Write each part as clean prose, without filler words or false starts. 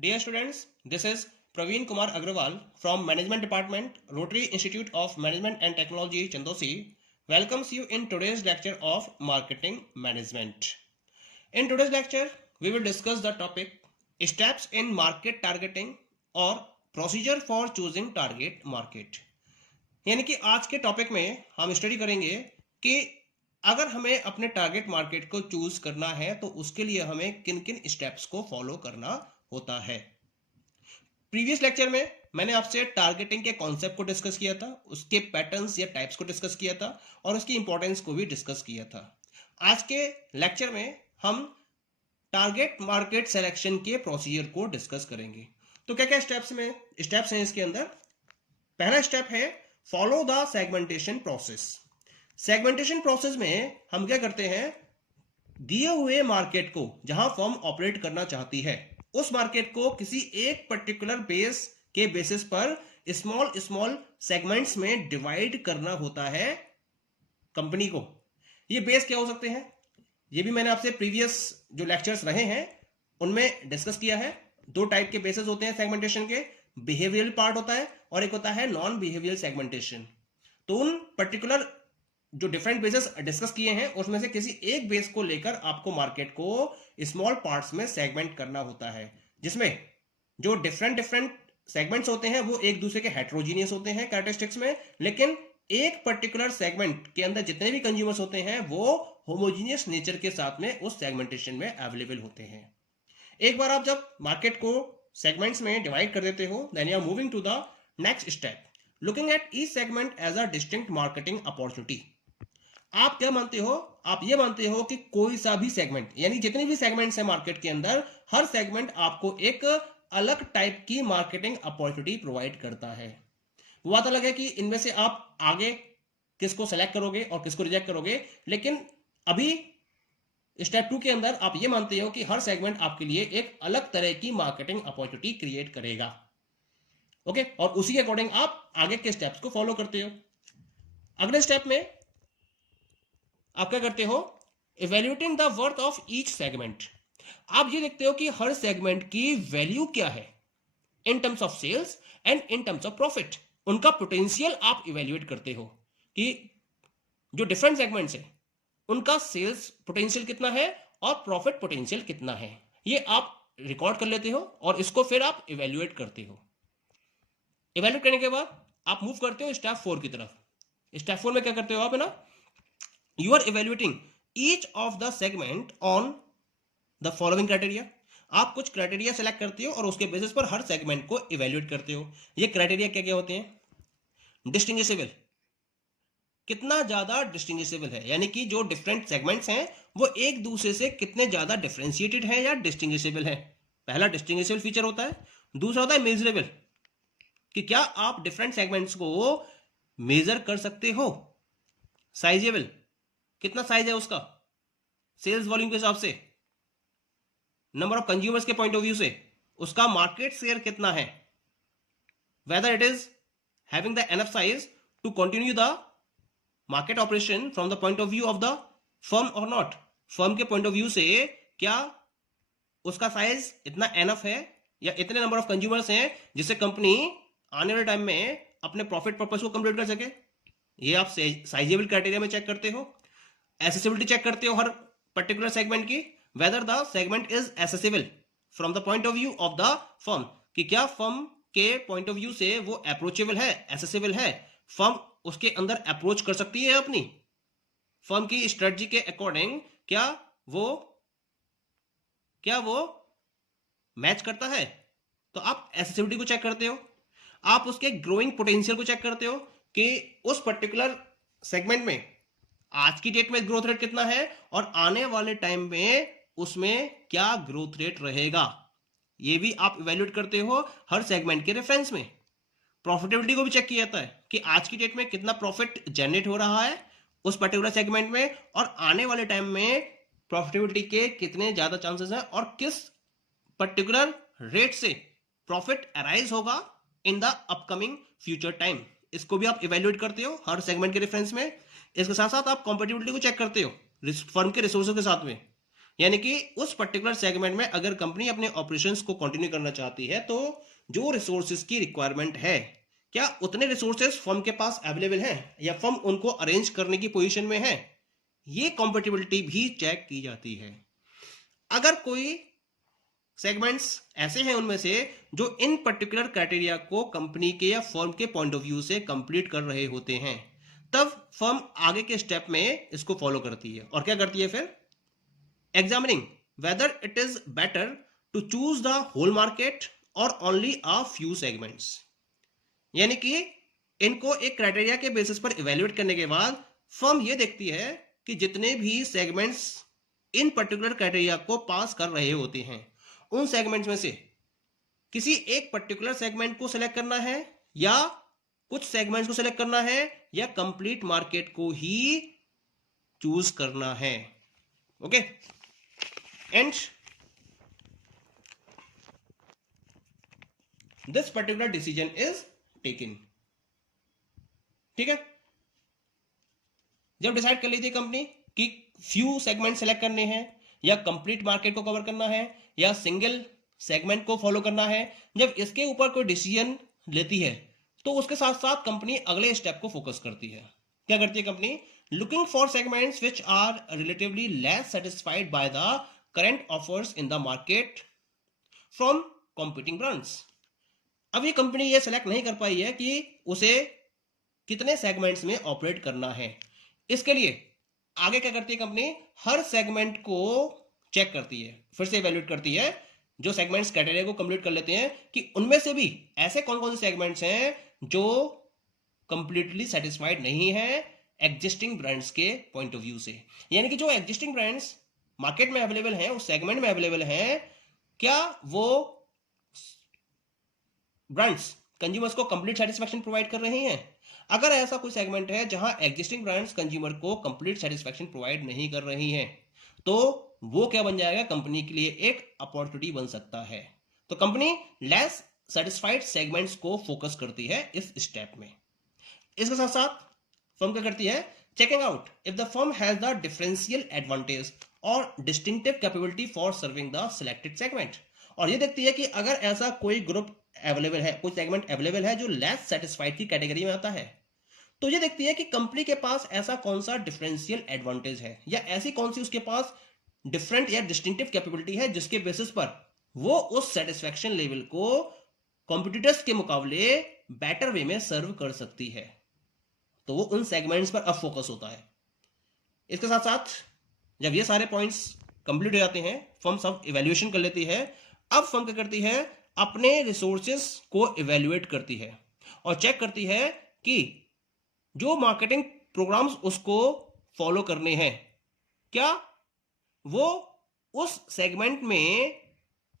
Dear students, this is Praveen Kumar Agrawal from Management Department, Rotary Institute of Management and Technology, Chandosi, welcomes you in today's lecture of Marketing Management. In today's lecture, we will discuss the topic Steps in Market Targeting or Procedure for Choosing Target Market. यानी कि आज के topic में हम study करेंगे कि अगर हमें अपने टारगेट मार्केट को चूज करना है तो उसके लिए हमें किन किन स्टेप्स को फॉलो करना होता है। प्रीवियस लेक्चर में मैंने आपसे टारगेटिंग के कॉन्सेप्ट को डिस्कस किया था, उसके पैटर्न्स या टाइप्स को डिस्कस किया था और उसकी इंपॉर्टेंस को भी डिस्कस किया था। आज के लेक्चर में हम टारगेट मार्केट सिलेक्शन के प्रोसीजर को डिस्कस करेंगे। तो क्या क्या स्टेप्स हैं इसके अंदर। पहला स्टेप है follow the segmentation process. Segmentation process में हम क्या करते हैं, दिए हुए मार्केट को जहां फर्म ऑपरेट करना चाहती है उस मार्केट को किसी एक पर्टिकुलर बेस के बेसिस पर स्मॉल स्मॉल सेगमेंट्स में डिवाइड करना होता है कंपनी को। ये बेस क्या हो सकते हैं, ये भी मैंने आपसे प्रीवियस जो लेक्चर्स रहे हैं उनमें डिस्कस किया है। दो टाइप के बेसिस होते हैं सेगमेंटेशन के, बिहेवियरल पार्ट होता है और एक होता है नॉन बिहेवियरल सेगमेंटेशन। तो उन पर्टिकुलर जो डिफरेंट बेसेस डिस्कस किए हैं उसमें से किसी एक बेस को लेकर आपको मार्केट को स्मॉल पार्ट्स में सेगमेंट करना होता है, जिसमें जो डिफरेंट सेगमेंट्स होते हैं वो एक दूसरे के हेट्रोजीनियस होते हैं कैरेक्टरिस्टिक्स में, लेकिन एक पर्टिकुलर सेगमेंट के अंदर जितने भी कंज्यूमर्स होते हैं वो होमोजीनियस नेचर के साथ में उस सेगमेंटेशन में अवेलेबल होते हैं। एक बार आप जब मार्केट को सेगमेंट्स में डिवाइड कर देते हो, then you are moving to the next step, looking at each segment as a distinct marketing opportunity. आप क्या मानते हो, आप ये मानते हो कि कोई सा भी सेगमेंट, यानी जितने भी सेगमेंट्स हैं मार्केट के अंदर, हर सेगमेंट आपको एक अलग टाइप की मार्केटिंग अपॉर्चुनिटी प्रोवाइड करता है। वो बात अलग है कि इनमें से आप आगे किसको सेलेक्ट करोगे और किसको रिजेक्ट करोगे, लेकिन अभी स्टेप 2 के अंदर आप ये मानते हो कि हर सेगमेंट आपके लिए एक अलग तरह की मार्केटिंग अपॉर्चुनिटी क्रिएट करेगा। ओके, और उसी के अकॉर्डिंग आप आगे के स्टेप्स को फॉलो करते हो। अगले स्टेप में आप क्या करते हो, evaluating the worth of each segment. आप ये देखते हो कि हर सेगमेंट की वैल्यू क्या है in terms of sales and in terms of profit. उनका पोटेंशियल आप इवेल्युएट करते हो कि जो डिफरेंट सेगमेंट्स है उनका सेल्स पोटेंशियल कितना है और प्रॉफिट पोटेंशियल कितना है, ये आप रिकॉर्ड कर लेते हो और इसको फिर आप इवेल्युएट करते हो। इवेल्युएट करने के बाद आप मूव करते हो स्टेप 4 की तरफ। स्टेप 4 में क्या करते हो आप, है ना, you are evaluating each of the segment on the following criteria। आप कुछ क्राइटेरिया सेलेक्ट करते हो और उसके बेसिस पर हर सेगमेंट को इवेल्युएट करते हो। ये क्राइटेरिया क्या क्या होते हैं, डिस्टिंग्विशेबल, कितना ज्यादा डिस्टिंग्विशेबल है, यानी कि जो डिफरेंट सेगमेंट्स हैं वो एक दूसरे से कितने ज्यादा डिफरेंशिएटेड है या डिस्टिंग्विशेबल है। पहला डिस्टिंग्विशेबल फीचर होता है। दूसरा होता है मेजरेबल, कि क्या आप डिफरेंट सेगमेंट्स को मेजर कर सकते हो। साइजेबल, कितना साइज है उसका सेल्स वॉल्यूम के हिसाब से, नंबर ऑफ कंज्यूमर्स के पॉइंट ऑफ व्यू से उसका मार्केट शेयर कितना है, whether it is having the enough size to continue the market operation from the point of view of the firm और नॉट। फर्म के पॉइंट ऑफ व्यू से क्या उसका साइज इतना एनफ है या इतने नंबर ऑफ कंज्यूमर्स हैं जिससे कंपनी आने वाले टाइम में अपने प्रॉफिट पर्पस को कंप्लीट कर सके। ये आप साइजेबल क्राइटेरिया में चेक करते हो। एसेसिबिलिटी चेक करते हो हर पर्टिकुलर सेगमेंट की, whether the segment is accessible from the point of view of the firm, कि क्या फर्म के पॉइंट ऑफ व्यू से वो अप्रोचेबल है, एसेसिबल है, फर्म उसके अंदर अप्रोच कर सकती है अपनी फर्म की स्ट्रेटजी के अकॉर्डिंग, क्या वो मैच करता है। तो आप एसेसिबिलिटी को चेक करते हो। आप उसके ग्रोइंग पोटेंशियल को चेक करते हो कि उस पर्टिकुलर सेगमेंट में आज की डेट में ग्रोथ रेट कितना है और आने वाले टाइम में उसमें क्या ग्रोथ रेट रहेगा। ये भी आप इवेल्युएट करते हो हर सेगमेंट के रेफरेंस में। प्रॉफिटेबिलिटी को भी चेक किया जाता है कि आज की डेट में कितना प्रॉफिट जनरेट हो रहा है उस पर्टिकुलर सेगमेंट में और आने वाले टाइम में प्रॉफिटेबिलिटी के कितने ज्यादा चांसेस हैं और किस पर्टिकुलर रेट से प्रॉफिट अराइज होगा in the upcoming future time. इसको भी आप इवेल्युएट करते हो हर सेगमेंट के रेफरेंस में। इसके साथ साथ आप कॉम्पेटिबिलिटी को चेक करते हो फर्म के रिसोर्सेज के साथ में, यानी कि उस पर्टिकुलर सेगमेंट में अगर कंपनी अपने ऑपरेशंस को कंटिन्यू करना चाहती है तो जो रिसोर्सेज की रिक्वायरमेंट है, क्या उतने रिसोर्सेज फर्म के पास अवेलेबल हैं या फर्म उनको अरेंज करने की पोजीशन में है, ये कॉम्पेटिबिलिटी भी चेक की जाती है। अगर कोई सेगमेंट्स ऐसे हैं उनमें से जो इन पर्टिकुलर क्राइटेरिया को कंपनी के या फर्म के पॉइंट ऑफ व्यू से कंप्लीट कर रहे होते हैं, तब फर्म आगे के स्टेप में इसको फॉलो करती है। और क्या करती है फिर? Examining whether it is better to choose the whole market और ओनली अ फ्यू सेगमेंट्स। यानी कि इनको एक क्राइटेरिया के बेसिस पर इवेल्युएट करने के बाद फर्म ये देखती है कि जितने भी सेगमेंट्स इन पर्टिकुलर क्राइटेरिया को पास कर रहे होते हैं, उन सेगमेंट्स में से किसी एक पर्टिकुलर सेगमेंट को सिलेक्ट करना है या कुछ सेगमेंट्स को सिलेक्ट करना है या कंप्लीट मार्केट को ही चूज करना है। Okay, and this particular decision is taken. ठीक है, जब डिसाइड कर लीजिए कंपनी कि फ्यू सेगमेंट सेलेक्ट करने हैं या कंप्लीट मार्केट को कवर करना है या सिंगल सेगमेंट को फॉलो करना है, जब इसके ऊपर कोई डिसीजन लेती है तो उसके साथ साथ कंपनी अगले स्टेप को फोकस करती है। क्या करती है company? Looking for segments which are relatively less satisfied by the current offers in the market from competing brands. अब ये कंपनी ये सेलेक्ट नहीं कर पाई है कि उसे कितने सेगमेंट्स में ऑपरेट करना है। इसके लिए आगे क्या करती है कंपनी? हर सेगमेंट को चेक करती है, फिर से इवैल्यूएट करती है। जो सेगमेंट्स क्राइटेरिया को कंप्लीट कर लेते हैं कि उनमें से भी ऐसे कौन कौन से सेगमेंट्स हैं जो कंप्लीटली सेटिस्फाइड नहीं है एग्जिस्टिंग ब्रांड्स के पॉइंट ऑफ व्यू से। यानी कि जो एग्जिस्टिंग ब्रांड्स मार्केट में अवेलेबल हैं, उस सेगमेंट में अवेलेबल हैं, क्या वो ब्रांड्स कंज्यूमर्स को कंप्लीट सेटिस्फैक्शन प्रोवाइड कर रही हैं? अगर ऐसा कोई सेगमेंट है जहां एग्जिस्टिंग ब्रांड्स कंज्यूमर को कंप्लीट सेटिस्फैक्शन प्रोवाइड नहीं कर रही हैं, तो वो क्या बन जाएगा? कंपनी के लिए एक अपॉर्चुनिटी बन सकता है। तो कंपनी लेस सेटिस्फाइड सेगमेंट्स को फोकस करती है इस स्टेप में। इसके साथ साथ फर्म क्या करती है? Checking out if the firm has the differential advantage और distinctive capability for serving the selected segment. और ये देखती है कि अगर ऐसा कोई ग्रुप अवेलेबल है, कोई सेगमेंट अवेलेबल है जो लेस सेटिस्फाइड की कैटेगरी में आता है, तो ये देखती है कि कंपनी के पास ऐसा कौन सा डिफरेंशियल एडवांटेज है या ऐसी कौन सी उसके पास डिफरेंट या डिस्टिंक्टिव कैपेबिलिटी है जिसके बेसिस पर वो उस सेटिस्फैक्शन लेवल को कॉम्पिटिटर्स के मुकाबले बेटर वे में सर्व कर सकती है। तो वो उन सेगमेंट्स पर अब फोकस होता है। इसके साथ साथ जब ये सारे पॉइंट्स कंप्लीट हो जाते हैं, फर्म सब इवेल्युएशन कर लेती है। अब फर्म क्या करती है? अपने रिसोर्सेस को इवेल्युएट करती है और चेक करती है कि जो मार्केटिंग प्रोग्राम्स उसको फॉलो करने हैं, क्या वो उस सेगमेंट में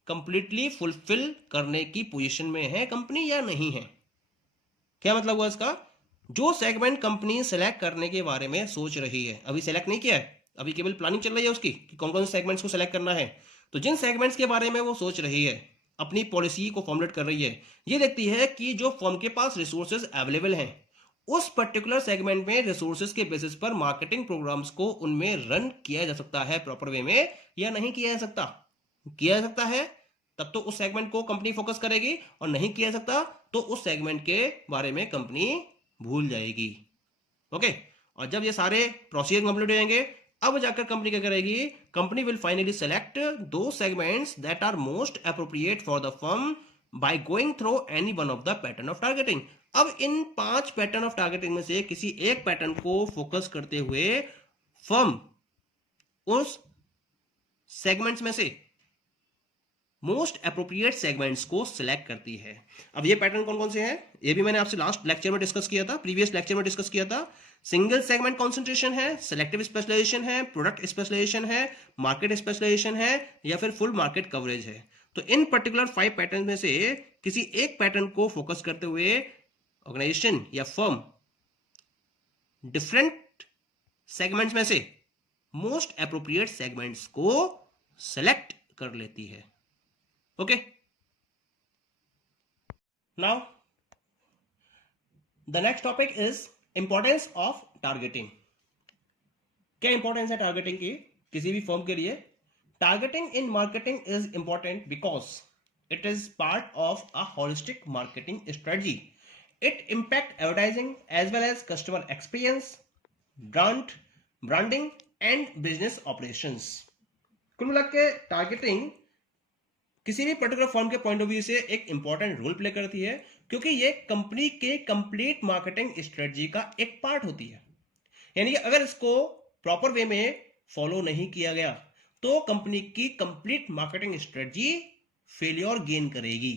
कंप्लीटली फुलफिल करने की पोजीशन में है कंपनी या नहीं है। क्या मतलब हुआ इसका? जो सेगमेंट कंपनी सेलेक्ट करने के बारे में सोच रही है, अभी सेलेक्ट नहीं किया है, अभी केवल प्लानिंग चल रही है उसकी कि कौन कौन से सेगमेंट्स को सेलेक्ट करना है, तो जिन सेगमेंट्स के बारे में वो सोच रही है, अपनी पॉलिसी को फॉर्मुलेट कर रही है, ये देखती है कि जो फर्म के पास रिसोर्सेज अवेलेबल हैं, उस पर्टिकुलर सेगमेंट में रिसोर्सेज के बेसिस पर मार्केटिंग प्रोग्राम्स को उनमें रन किया जा सकता है प्रॉपर वे में या नहीं किया जा सकता। किया जा सकता है तब तो उस सेगमेंट को कंपनी फोकस करेगी, और नहीं किया जा सकता तो उस सेगमेंट के बारे में कंपनी भूल जाएगी। ओके, और जब ये सारे प्रोसीजर कंप्लीट हो जाएंगे, अब जाकर कंपनी क्या करेगी? कंपनी विल फाइनली सेलेक्ट दो segments that are most appropriate for the firm by going through any one of the pattern of targeting. अब इन 5 पैटर्न ऑफ टारगेटिंग में से किसी एक पैटर्न को फोकस करते हुए फर्म उस सेगमेंट्स में से मोस्ट अप्रोप्रिएट सेगमेंट्स को सिलेक्ट करती है। अब ये पैटर्न कौन कौन से हैं, ये भी मैंने आपसे लास्ट लेक्चर में डिस्कस किया था, प्रीवियस लेक्चर में डिस्कस किया था। सिंगल सेगमेंट कॉन्सेंट्रेशन है, सेलेक्टिव स्पेशलाइजेशन है, प्रोडक्ट स्पेशलाइजेशन है, मार्केट स्पेशलाइजेशन है, या फिर फुल मार्केट कवरेज है। तो इन पर्टिकुलर 5 पैटर्न में से किसी एक पैटर्न को फोकस करते हुए ऑर्गेनाइजेशन या फर्म डिफरेंट सेगमेंट्स में से मोस्ट अप्रोप्रिएट सेगमेंट्स को सेलेक्ट कर लेती है। Okay, now the next topic is importance of targeting. क्या इंपॉर्टेंस है टारगेटिंग की किसी भी फर्म के लिए? Targeting in marketing is important because it is part of a holistic marketing strategy. It impacts advertising as well as customer experience, branding and business operations. कुल मिला के टारगेटिंग किसी भी पर्टिकुलर फॉर्म के पॉइंट ऑफ व्यू से एक important role play करती है, क्योंकि ये कंपनी के कंप्लीट मार्केटिंग स्ट्रेटजी का एक पार्ट होती है। यानी कि अगर इसको प्रॉपर वे में फॉलो नहीं किया गया तो कंपनी की complete marketing strategy failure gain करेगी।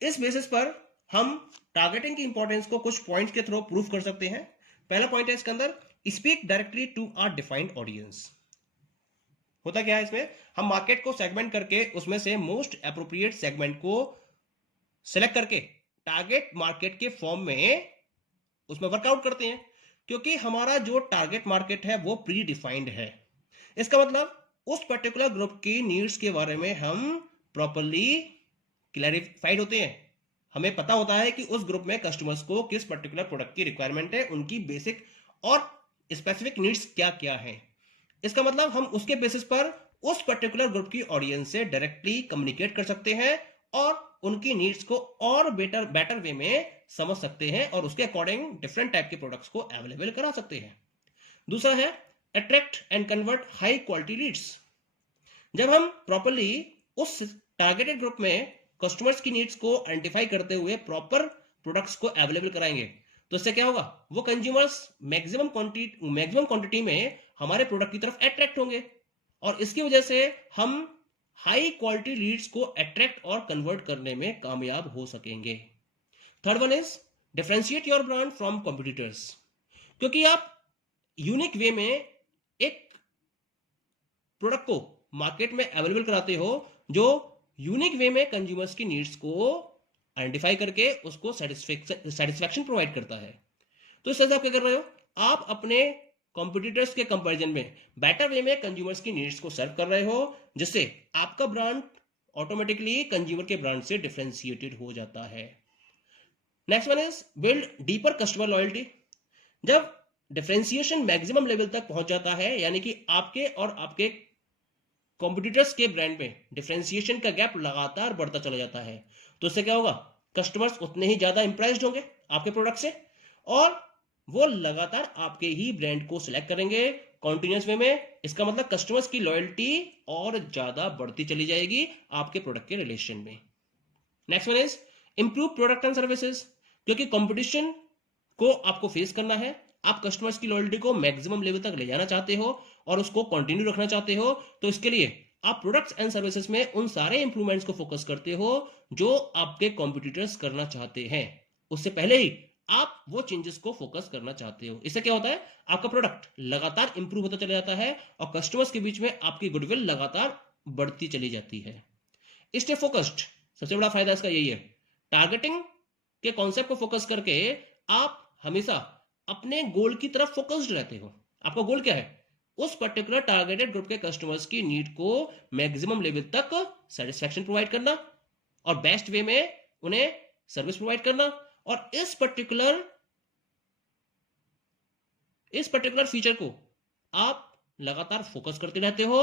इस बेसिस पर हम टारगेटिंग की इंपॉर्टेंस को कुछ पॉइंट्स के थ्रू प्रूव कर सकते हैं। पहला पॉइंट है इसके अंदर, speak directly to our defined audience. होता क्या है इसमें, हम मार्केट को सेगमेंट करके उसमें से मोस्ट एप्रोप्रिएट सेगमेंट को सिलेक्ट करके टारगेट मार्केट के फॉर्म में उसमें वर्कआउट करते हैं, क्योंकि हमारा जो टारगेट मार्केट है वो प्री डिफाइंड है। इसका मतलब उस पर्टिकुलर ग्रुप की नीड्स के बारे में हम प्रॉपर्ली क्लैरिफाइड होते हैं। हमें पता होता है कि उस ग्रुप में कस्टमर्स को किस पर्टिकुलर प्रोडक्ट की रिक्वायरमेंट है, उनकी बेसिक और स्पेसिफिक नीड्स क्या क्या है। इसका मतलब हम उसके बेसिस पर उस पर्टिकुलर ग्रुप की ऑडियंस से डायरेक्टली कम्युनिकेट कर सकते हैं और उनकी नीड्स को और बेटर वे में समझ सकते हैं और उसके अकॉर्डिंग डिफरेंट टाइप के प्रोडक्ट्स को अवेलेबल करा सकते हैं। दूसरा है attract and convert high quality Leeds. जब हम प्रॉपर्ली उस टारगेटेड ग्रुप में कस्टमर्स की नीड्स को आइडेंटिफाई करते हुए प्रॉपर प्रोडक्ट्स को अवेलेबल कराएंगे तो इससे क्या होगा, वो कंज्यूमर्स मैक्सिमम क्वांटिटी में हमारे प्रोडक्ट की तरफ अट्रैक्ट होंगे और इसकी वजह से हम हाई क्वालिटी लीड्स को अट्रैक्ट और कन्वर्ट करने में कामयाब हो सकेंगे। Third one is differentiate your brand from competitors. क्योंकि आप यूनिक वे में एक प्रोडक्ट को मार्केट में अवेलेबल कराते हो जो यूनिक वे में कंज्यूमर्स की नीड्स को आइडेंटिफाई करके उसको सेटिस्फैक्शन प्रोवाइड करता है। तो इस तरह से आप क्या कर रहे हो, आप अपने कॉम्पिटिटर्स के कंपैरिजन में बेटर वे में कंज्यूमर्स की नीड्स को सर्व कर रहे हो, जिससे आपका ब्रांड ऑटोमेटिकली कंज्यूमर के ब्रांड से डिफरेंशिएटेड हो जाता है। Next one is build deeper customer loyalty. जब डिफरेंशिएशन मैक्सिमम लेवल तक पहुंच जाता है, यानी कि आपके और आपके कॉम्पिटिटर्स के ब्रांड में डिफरेंशिएशन का गैप लगातार बढ़ता चला जाता है, तो इससे क्या होगा, कस्टमर्स उतने ही ज्यादा इंप्रेस्ड होंगे आपके प्रोडक्ट से और वो लगातार आपके ही ब्रांड को सिलेक्ट करेंगे कॉन्टिन्यूस वे में। इसका मतलब कस्टमर्स की लॉयल्टी और ज्यादा बढ़ती चली जाएगी आपके प्रोडक्ट के रिलेशन में। Next one is improve product and services. क्योंकि कंपटीशन को आपको फेस करना है, आप कस्टमर्स की लॉयल्टी को मैक्सिमम लेवल तक ले जाना चाहते हो और उसको कंटिन्यू रखना चाहते हो, तो इसके लिए आप प्रोडक्ट्स एंड सर्विसेज में उन सारे इंप्रूवमेंट्स को फोकस करते हो जो आपके कॉम्पिटिटर्स करना चाहते हैं। उससे पहले ही आप वो चेंजेस को फोकस करना चाहते हो। इससे क्या होता है, आपका प्रोडक्ट लगातार इंप्रूव होता चला जाता है और कस्टमर्स के बीच में आपकी गुडविल लगातार बढ़ती चली जाती है। स्टे फोकस्ड, सबसे बड़ा फायदा इसका यही है। टारगेटिंग के कॉन्सेप्ट को फोकस करके आप हमेशा अपने गोल की तरफ फोकस्ड रहते हो। आपका गोल क्या है, उस पर्टिकुलर टारगेटेड ग्रुप के कस्टमर्स की नीड को मैक्सिमम लेवल तक सेटिस्फैक्शन प्रोवाइड करना और बेस्ट वे में उन्हें सर्विस प्रोवाइड करना। और इस पर्टिकुलर फीचर को आप लगातार फोकस करते रहते हो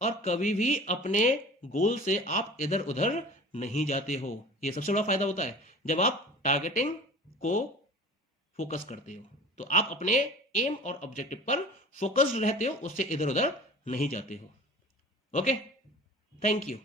और कभी भी अपने गोल से आप इधर उधर नहीं जाते हो। यह सबसे बड़ा फायदा होता है जब आप टारगेटिंग को फोकस करते हो, तो आप अपने एम और ऑब्जेक्टिव पर फोकस्ड रहते हो, उससे इधर उधर नहीं जाते हो। Okay, thank you.